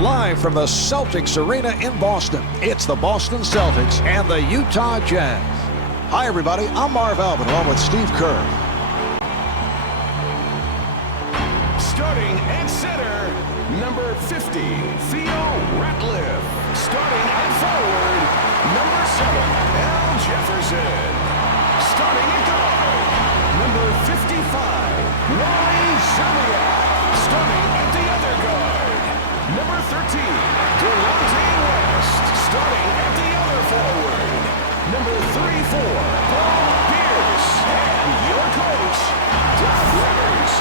Live from the Celtics Arena in Boston, it's the Boston Celtics and the Utah Jazz. Hi, everybody. I'm Marv Albin, along with Steve Kerr. Starting at center, number 50, Theo Ratliff. Starting at forward, number 7, Al Jefferson. Starting at guard, number 55, Wally Zaniak. Starting at the other guard, number 13, Delonte West. Starting at the other forward, number 34, Paul Pierce. And your coach, Doc Rivers.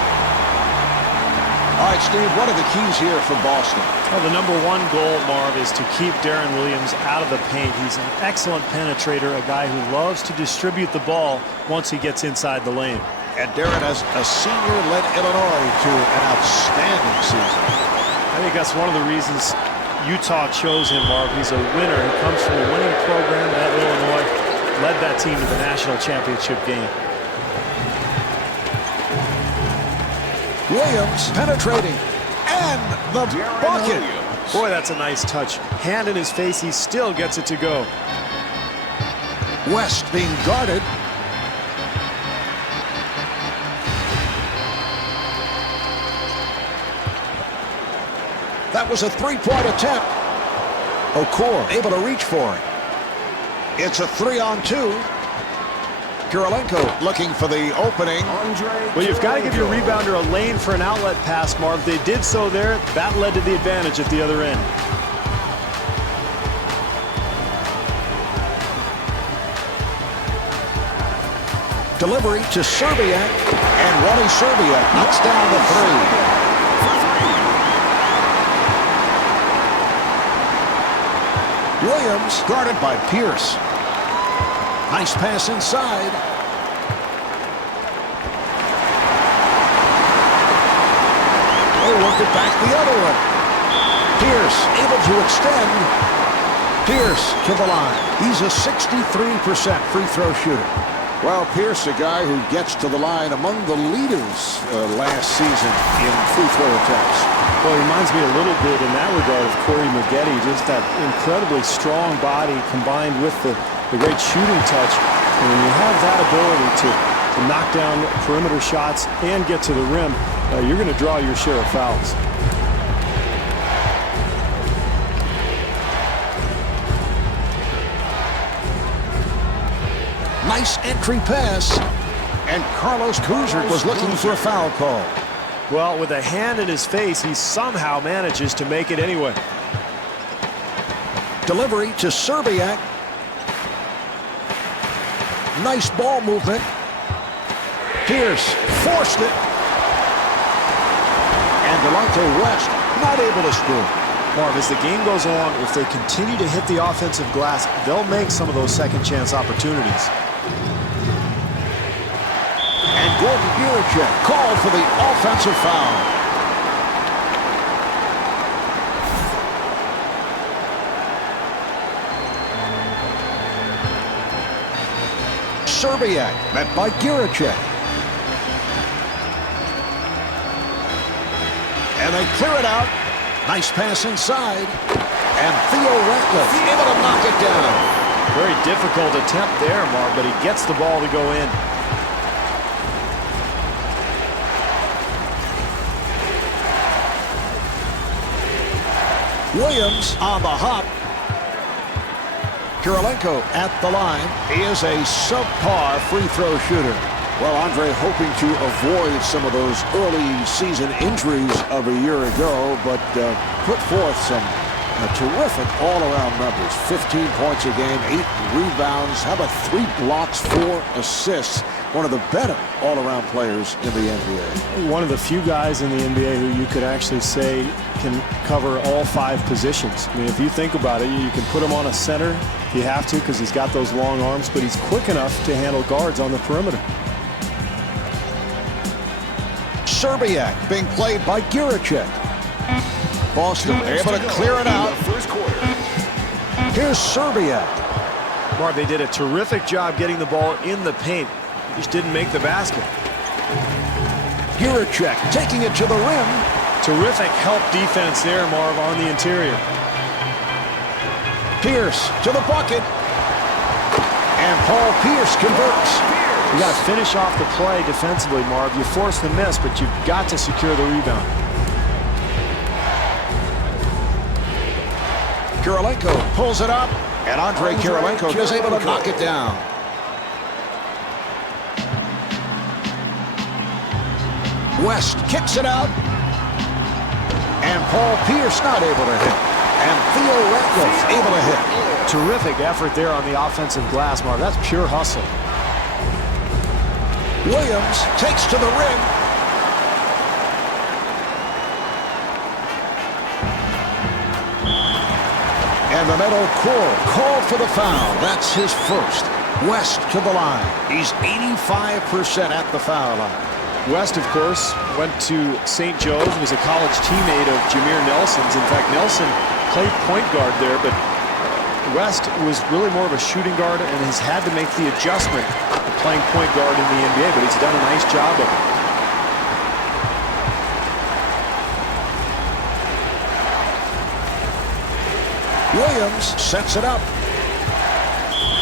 All right, Steve, what are the keys here for Boston? Well, the number one goal, Marv, is to keep Darren Williams out of the paint. He's an excellent penetrator, a guy who loves to distribute the ball once he gets inside the lane. And Darren, as a senior, led Illinois to an outstanding season. I think that's one of the reasons Utah chose him, Marv. He's a winner. He comes from a winning program at Illinois, led that team to the national championship game. Williams penetrating, and the bucket. Boy, that's a nice touch. Hand in his face, he still gets it to go. West being guarded. That was a three-point attempt. Okor able to reach for it. It's a 3-on-2. Kirilenko looking for the opening. Well, you've got to give your rebounder a lane for an outlet pass, Marv. They did so there. That led to the advantage at the other end. Delivery to Serbiak, and Wally Serbiak knocks down the three. Williams guarded by Pierce. Nice pass inside. They work it back the other way. Pierce able to extend. Pierce to the line. He's a 63% free throw shooter. Well, Pierce, a guy who gets to the line among the leaders last season in free throw attempts. Well, he reminds me a little bit in that regard of Corey Maggette, just that incredibly strong body combined with the great shooting touch. And when you have that ability to knock down perimeter shots and get to the rim, you're going to draw your share of fouls. Nice entry pass, and Carlos Kuzar was looking for a foul call. Well, with a hand in his face, he somehow manages to make it anyway. Delivery to Serbiak. Nice ball movement. Pierce forced it. And Delonte West not able to score. Marv, as the game goes on, if they continue to hit the offensive glass, they'll make some of those second chance opportunities. And Gordon Giricek called for the offensive foul. Serbiak met by Giricek. And they clear it out. Nice pass inside. And Theo Ratliff able to knock it down. Very difficult attempt there, Marv, but he gets the ball to go in. Williams on the hop. Kirilenko at the line. He is a subpar free throw shooter. Well, Andre hoping to avoid some of those early season injuries of a year ago, but put forth some terrific all-around numbers. 15 points a game, 8 rebounds. How about 3 blocks, 4 assists? One of the better all-around players in the NBA. One of the few guys in the NBA who you could actually say can cover all 5 positions. I mean, if you think about it, you can put him on a center if you have to because he's got those long arms, but he's quick enough to handle guards on the perimeter. Serbiak being played by Giricek. Boston able to clear it out. Here's Serbiak. Marv, they did a terrific job getting the ball in the paint. Just didn't make the basket. Giricek taking it to the rim. Terrific help defense there, Marv, on the interior. Pierce to the bucket. And Paul Pierce converts. You got to finish off the play defensively, Marv. You force the miss, but you've got to secure the rebound. Kirilenko pulls it up, and Andrei Kirilenko is able to knock it down. West kicks it out, and Paul Pierce not able to hit. And Theo Ratliff able to hit. Terrific effort there on the offensive glass, Marv. That's pure hustle. Williams takes to the rim. And the middle core called for the foul. That's his first. West to the line. He's 85% at the foul line. West, of course, went to St. Joe's, was a college teammate of Jameer Nelson's. In fact, Nelson played point guard there, but West was really more of a shooting guard and has had to make the adjustment to playing point guard in the NBA, but he's done a nice job of it. Williams sets it up.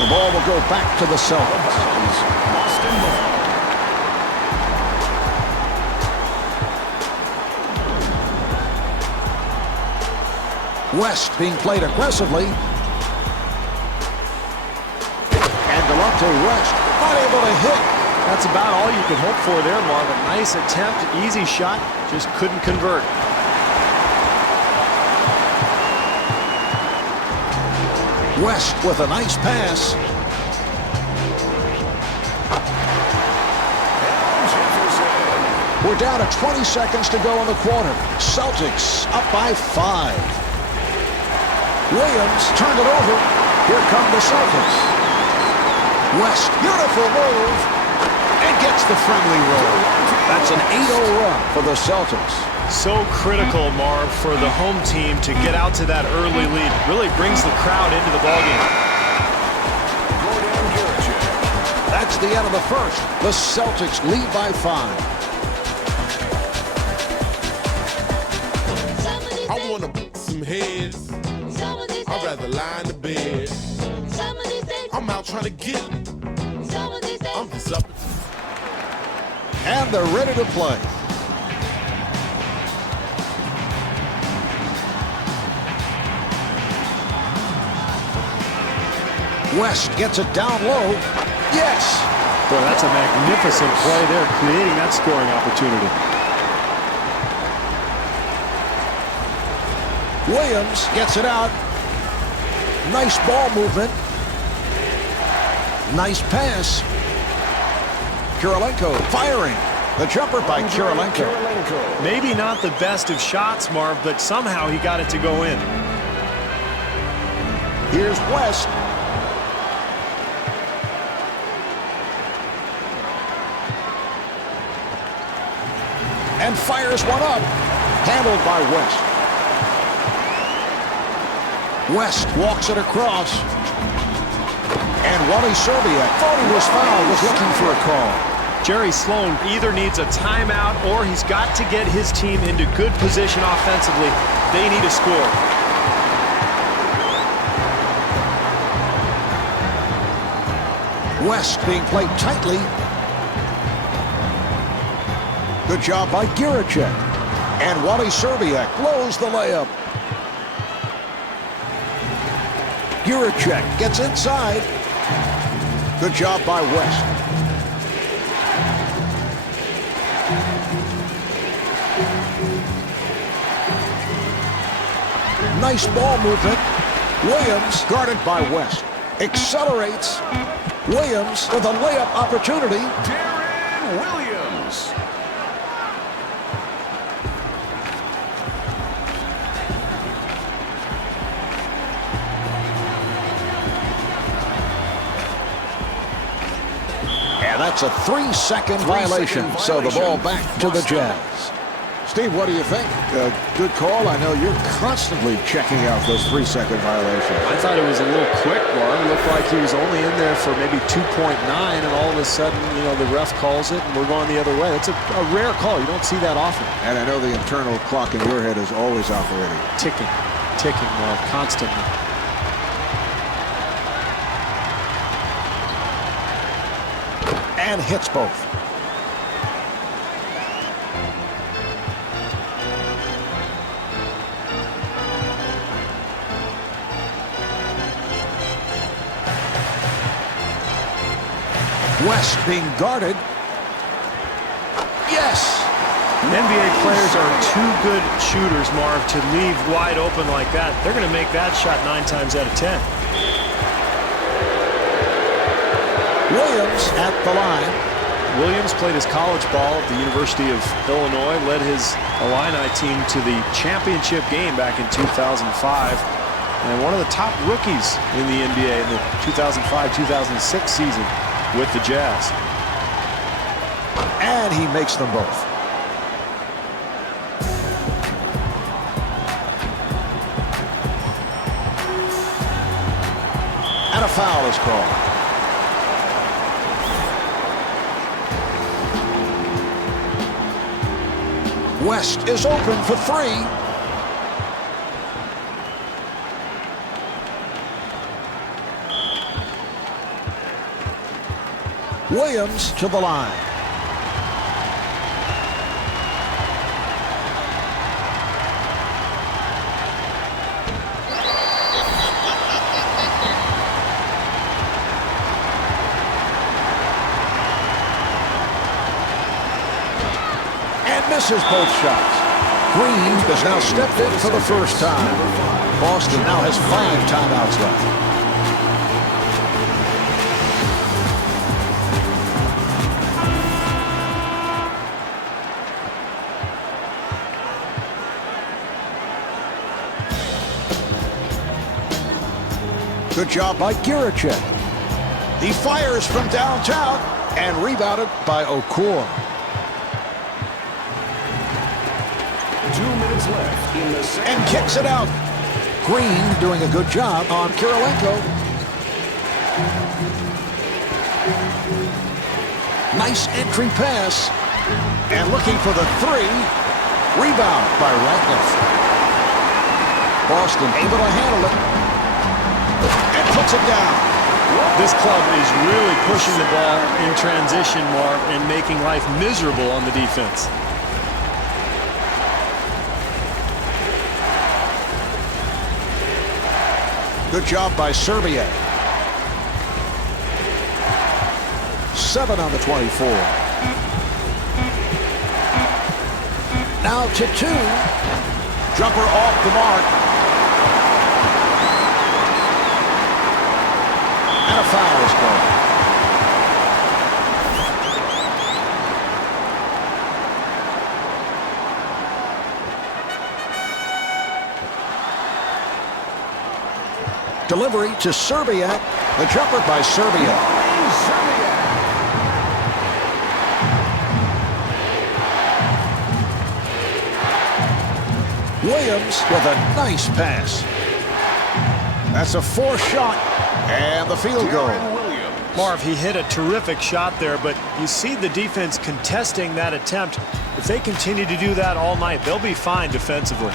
The ball will go back to the Celtics. Boston. West being played aggressively. And Delonte West not able to hit. That's about all you could hope for there, Marv. A nice attempt, easy shot, just couldn't convert. West with a nice pass. We're down to 20 seconds to go in the quarter. Celtics up by 5. Williams turned it over. Here come the Celtics. West, beautiful move, and gets the friendly roll. That's an 8-0 run for the Celtics. So critical, Marv, for the home team to get out to that early lead. Really brings the crowd into the ballgame. That's the end of the first. The Celtics lead by 5. I want to put some heads. I'd rather lie in the bed. I'm out trying to get it. I'm just up. And they're ready to play. West gets it down low. Yes! Boy, that's a magnificent play there, creating that scoring opportunity. Williams gets it out. Nice ball movement. Nice pass. Kirilenko firing. The jumper by Kirilenko. Maybe not the best of shots, Marv, but somehow he got it to go in. Here's West. And fires one up. Handled by West. West walks it across. And Wally Serbiak thought he was fouled, was looking for a call. Jerry Sloan either needs a timeout or he's got to get his team into good position offensively. They need a score. West being played tightly. Good job by Giricek. And Wally Serbiak blows the layup. Giricek gets inside. Good job by West. Nice ball movement. Williams guarded by West. Accelerates. Williams with a layup opportunity. Darren Williams. And that's a 3-second violation. So the ball back to the Jazz. Steve, what do you think? Good call. I know you're constantly checking out those 3-second violations. I thought it was a little quick, Marv. It looked like he was only in there for maybe 2.9, and all of a sudden, you know, the ref calls it, and we're going the other way. That's a rare call. You don't see that often. And I know the internal clock in your head is always operating. Ticking, Marv, constantly. And hits both. West being guarded. Yes. NBA players are too good shooters, Marv, to leave wide open like that. They're going to make that shot 9 times out of 10. Williams at the line. Williams played his college ball at the University of Illinois, led his Illini team to the championship game back in 2005, and one of the top rookies in the NBA in the 2005-2006 season with the Jazz. And he makes them both. And a foul is called. West is open for 3. Williams to the line. And misses both shots. Green has now stepped in for the first time. Boston now has 5 timeouts left. Good job by Giricek. He fires from downtown and rebounded by Okor. 2 minutes left in the second. And kicks it out. Green doing a good job on Kirilenko. Nice entry pass. And looking for the 3. Rebound by Ratliff. Boston able to handle it. And puts it down. This club is really pushing the ball in transition, Marv, and making life miserable on the defense. Good job by Serbia. 7 on the 24. Now to 2. Jumper off the mark. And a foul is called. Delivery to Serbia. The jumper by Serbia. Williams with a nice pass. That's a 4 shot. And the field goal. Marv, he hit a terrific shot there, but you see the defense contesting that attempt. If they continue to do that all night, they'll be fine defensively.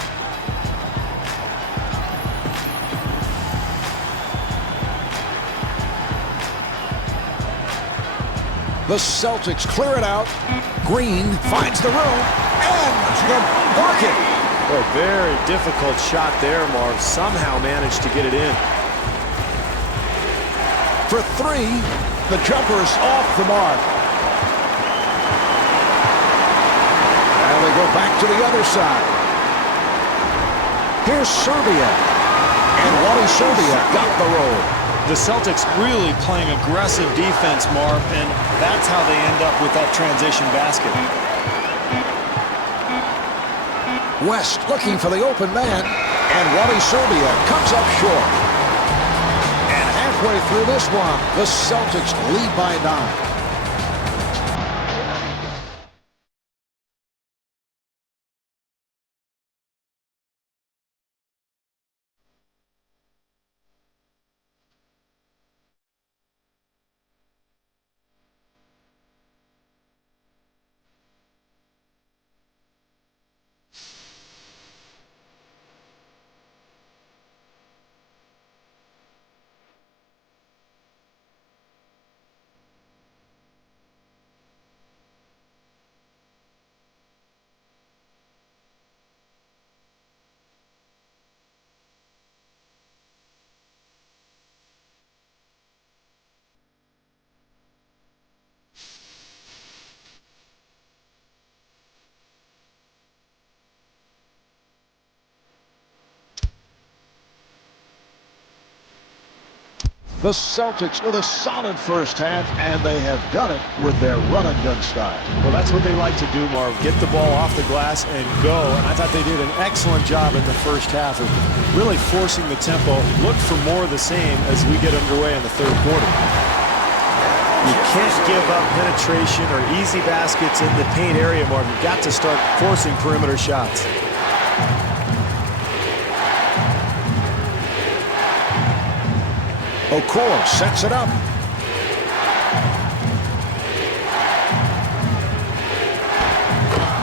The Celtics clear it out. Green finds the room and the bucket. A very difficult shot there, Marv. Somehow managed to get it in. For 3, the jumper's off the mark. And they go back to the other side. Here's Serbia. And Wally Serbia got the roll. The Celtics really playing aggressive defense, Marv, and that's how they end up with that transition basket. West looking for the open man. And Wally Serbia comes up short. Halfway through this one, the Celtics lead by 9. The Celtics with a solid first half, and they have done it with their run-and-gun style. Well, that's what they like to do, Marv. Get the ball off the glass and go. And I thought they did an excellent job in the first half of really forcing the tempo. Look for more of the same as we get underway in the third quarter. You can't give up penetration or easy baskets in the paint area, Marv. You've got to start forcing perimeter shots. Okoro sets it up.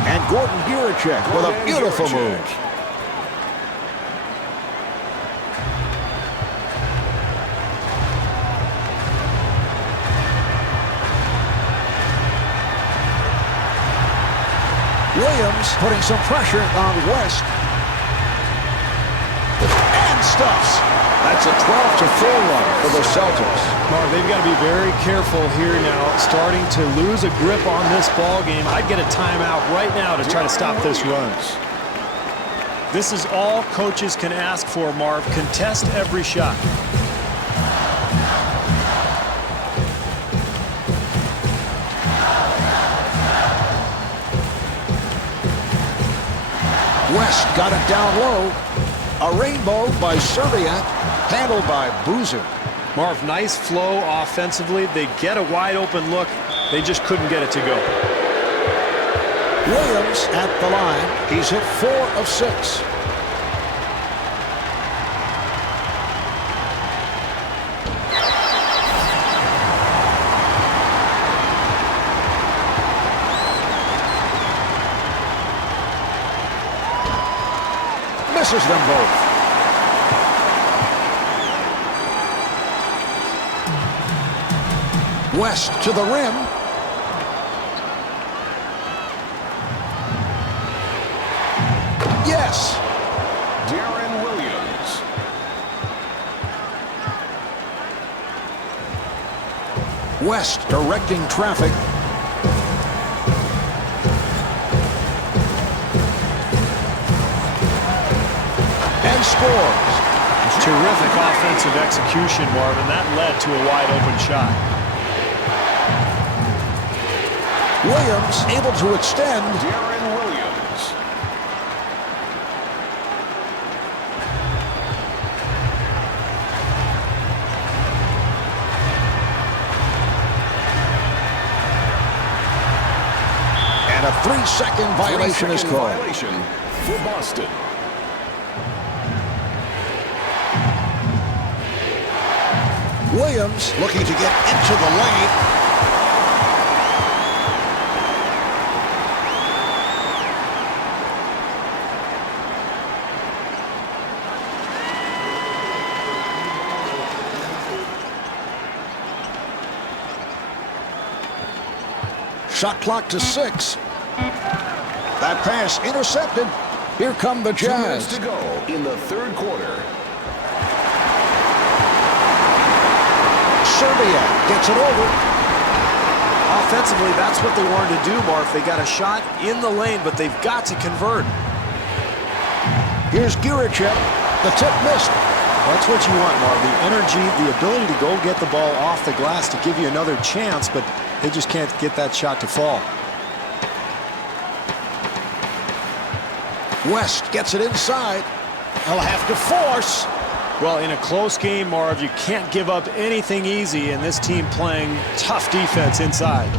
And Gordon Guricek with a beautiful move. Williams putting some pressure on West. And stuffs. That's a 12-4 run for the Celtics. Marv, they've got to be very careful here now, starting to lose a grip on this ball game. I'd get a timeout right now to try to stop this run. This is all coaches can ask for, Marv. Contest every shot. West got it down low. A rainbow by Serbia, handled by Boozer. Marv, nice flow offensively. They get a wide open look. They just couldn't get it to go. Williams at the line. He's hit 4 of 6. Misses them both. West to the rim. Yes. Darren Williams. West directing traffic. And scores. Terrific offensive execution, Marvin. That led to a wide open shot. Williams able to extend. Darren Williams. And a 3-second violation is called. Violation for Boston. Williams looking to get into the lane. Shot clock to 6. That pass intercepted. Here come the 2 minutes Jazz. to go in the third quarter. Serbia gets it over. Offensively, that's what they wanted to do, Marv. They got a shot in the lane, but they've got to convert. Here's Guricek. The tip missed. That's what you want, Marv. The energy, the ability to go get the ball off the glass to give you another chance, but they just can't get that shot to fall. West gets it inside. He'll have to force. Well, in a close game, Marv, you can't give up anything easy, and this team playing tough defense inside.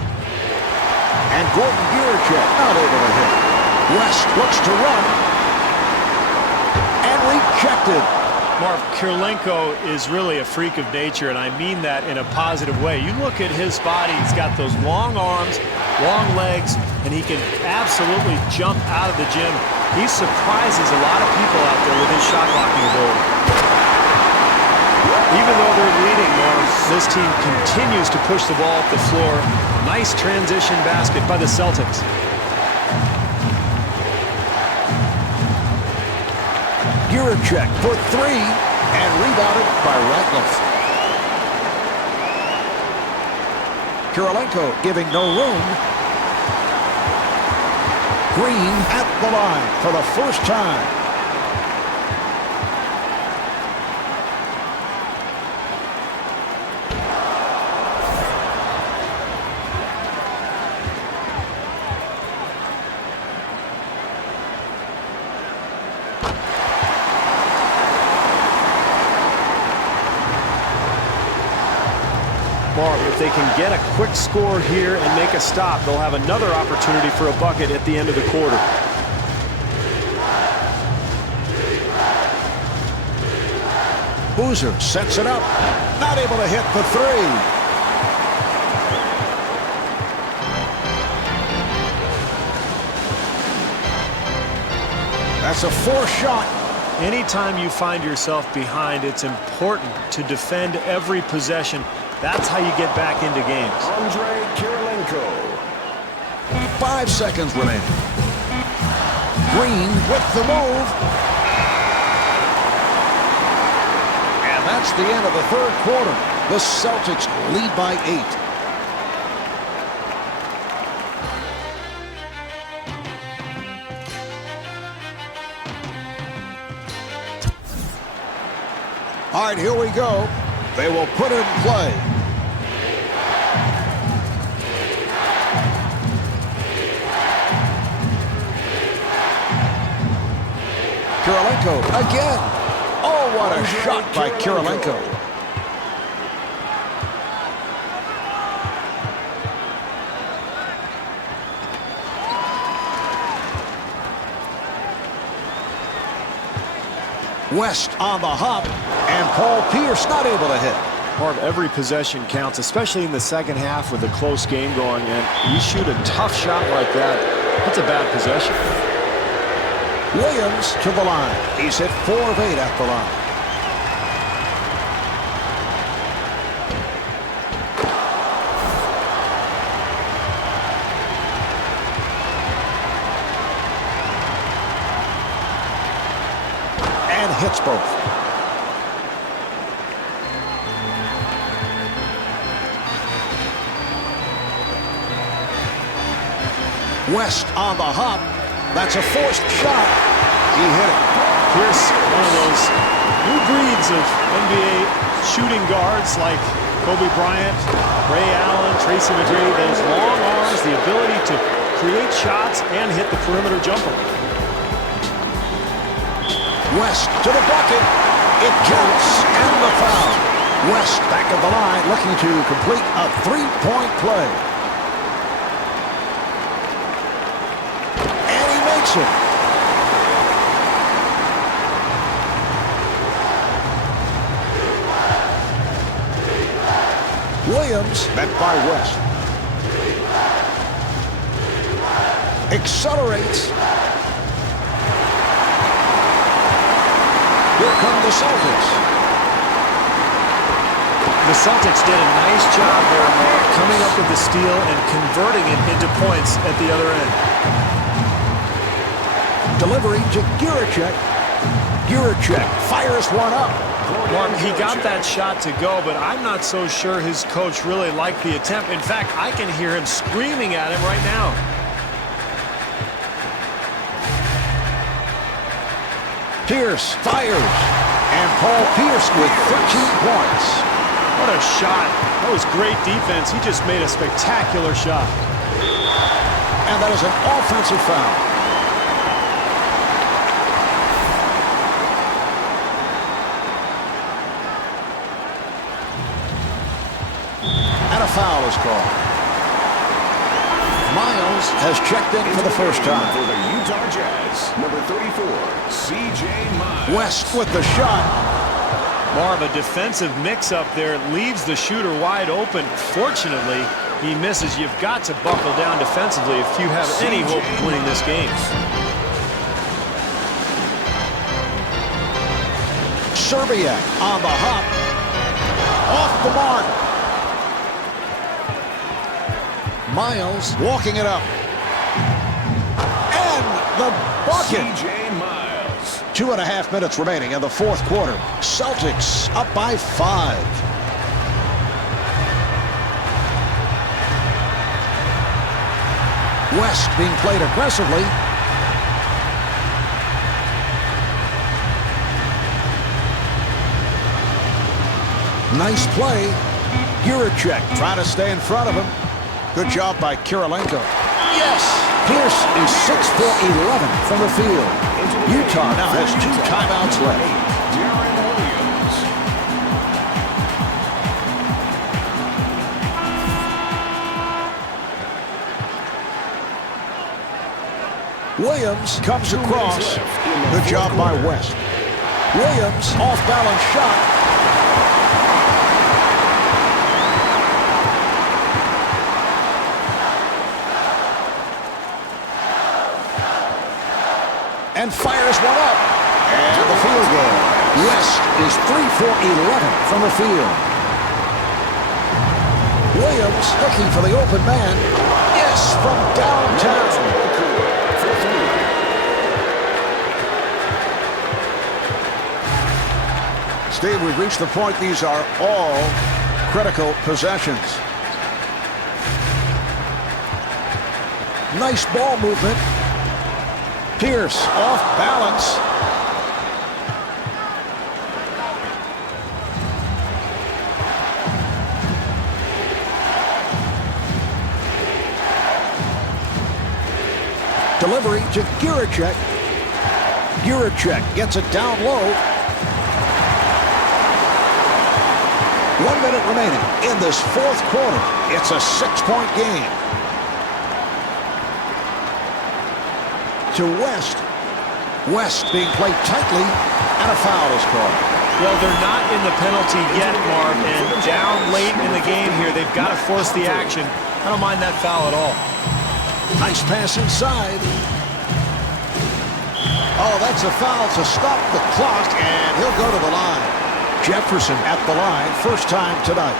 And Gordon Guricek not able to hit. West looks to run. And rejected. Marv, Kirilenko is really a freak of nature, and I mean that in a positive way. You look at his body, he's got those long arms, long legs, and he can absolutely jump out of the gym. He surprises a lot of people out there with his shot blocking ability. Even though they're leading, Marv, this team continues to push the ball up the floor. Nice transition basket by the Celtics. Guricek for 3 and rebounded by Ratliff. Kirilenko giving no room. Green at the line for the first time. Marv, if they can get a quick score here and make a stop, they'll have another opportunity for a bucket at the end of the quarter. Boozer sets it up. Not able to hit the three. That's a forced shot. Anytime you find yourself behind, it's important to defend every possession. That's how you get back into games. Andre Kirilenko. 5 seconds remaining. Green with the move. And that's the end of the third quarter. The Celtics lead by 8. All right, here we go. They will put it in play. Kirilenko again. Oh, what a shot by Kirilenko. West on the hop, and Paul Pierce not able to hit. Marv, every possession counts, especially in the second half with a close game going, and you shoot a tough shot like that, it's a bad possession. Williams to the line. He's hit 4 of 8 at the line. And hits both. West on the hop. That's a forced shot. He hit it. Pierce, one of those new breeds of NBA shooting guards like Kobe Bryant, Ray Allen, Tracy McGrady. Those long arms, the ability to create shots and hit the perimeter jumper. West to the bucket. It counts, and the foul. West back at the line looking to complete a three-point play. And he makes it. Williams met by West. Accelerates. Here come the Celtics. The Celtics did a nice job there, Mark, coming up with the steal and converting it into points at the other end. Delivery to Guricek. Guricek fires one up. Mark, he got that shot to go, but I'm not so sure his coach really liked the attempt. In fact, I can hear him screaming at him right now. Pierce fires. And Paul Pierce with 13 points. What a shot. That was great defense. He just made a spectacular shot. And that is an offensive foul. And a foul is called. Miles has checked in for the first time. For the Utah Jazz, number 34, C.J. Miles. West with the shot. More of a defensive mix-up there. Leaves the shooter wide open. Fortunately, he misses. You've got to buckle down defensively if you have any hope of winning this game. Serbiak on the hop. Off the mark. Miles walking it up. And the bucket. C.J. Miles. 2.5 minutes remaining in the fourth quarter. Celtics up by 5. West being played aggressively. Nice play. Guricek trying to stay in front of him. Good job by Kirilenko. Yes! Pierce is 6 for 11 from the field. Utah now has 2 timeouts left. Williams comes across. Good job by West. Williams, off-balance shot. And fires one up. And the field goal. West is 3 for 11 from the field. Williams looking for the open man. Yes, from downtown. Steve, we've reached the point. These are all critical possessions. Nice ball movement. Pierce off balance. Delivery to Guricek. Guricek gets it down low. 1 minute remaining in this fourth quarter. It's a 6-point game. To West. West being played tightly, and a foul is called. Well, they're not in the penalty yet, Marv, and down late in the game here, they've got to force the action. I don't mind that foul at all. Nice pass inside. Oh, that's a foul to stop the clock, and he'll go to the line. Jefferson at the line, first time tonight.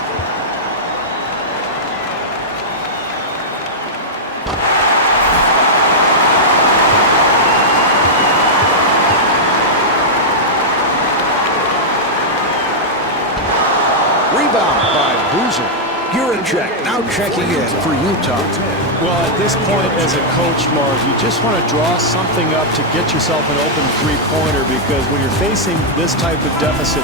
Rebound by Boozer. Guricek now checking in for Utah. Well, at this point as a coach, Marv, you just want to draw something up to get yourself an open three-pointer, because when you're facing this type of deficit,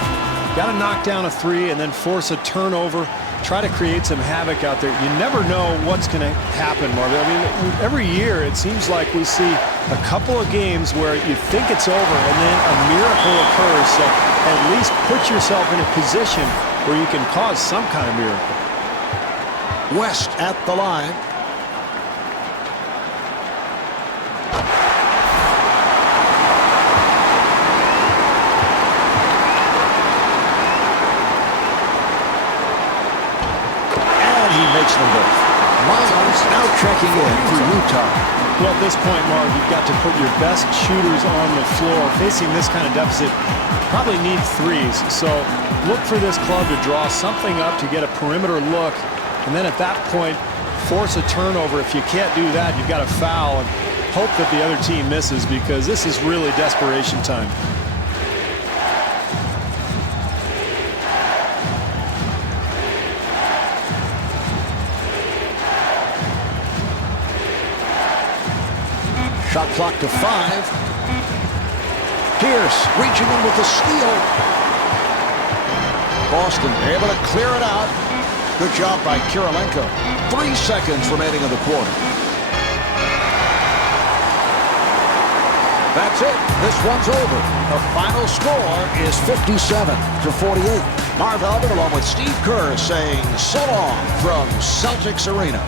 got to knock down a three and then force a turnover, try to create some havoc out there. You never know what's going to happen, Marvin. I mean, every year it seems like we see a couple of games where you think it's over and then a miracle occurs. So at least put yourself in a position where you can cause some kind of miracle. West at the line. Makes them both. Miles now checking in for Utah. Well, at this point, Mark, you've got to put your best shooters on the floor. Facing this kind of deficit, probably need threes. So look for this club to draw something up to get a perimeter look. And then at that point, force a turnover. If you can't do that, you've got to foul and hope that the other team misses, because this is really desperation time. Shot clock to 5. Pierce reaching in with the steal. Boston able to clear it out. Good job by Kirilenko. 3 seconds remaining in the quarter. That's it. This one's over. The final score is 57-48. Marv Albert along with Steve Kerr saying so long from Celtics Arena.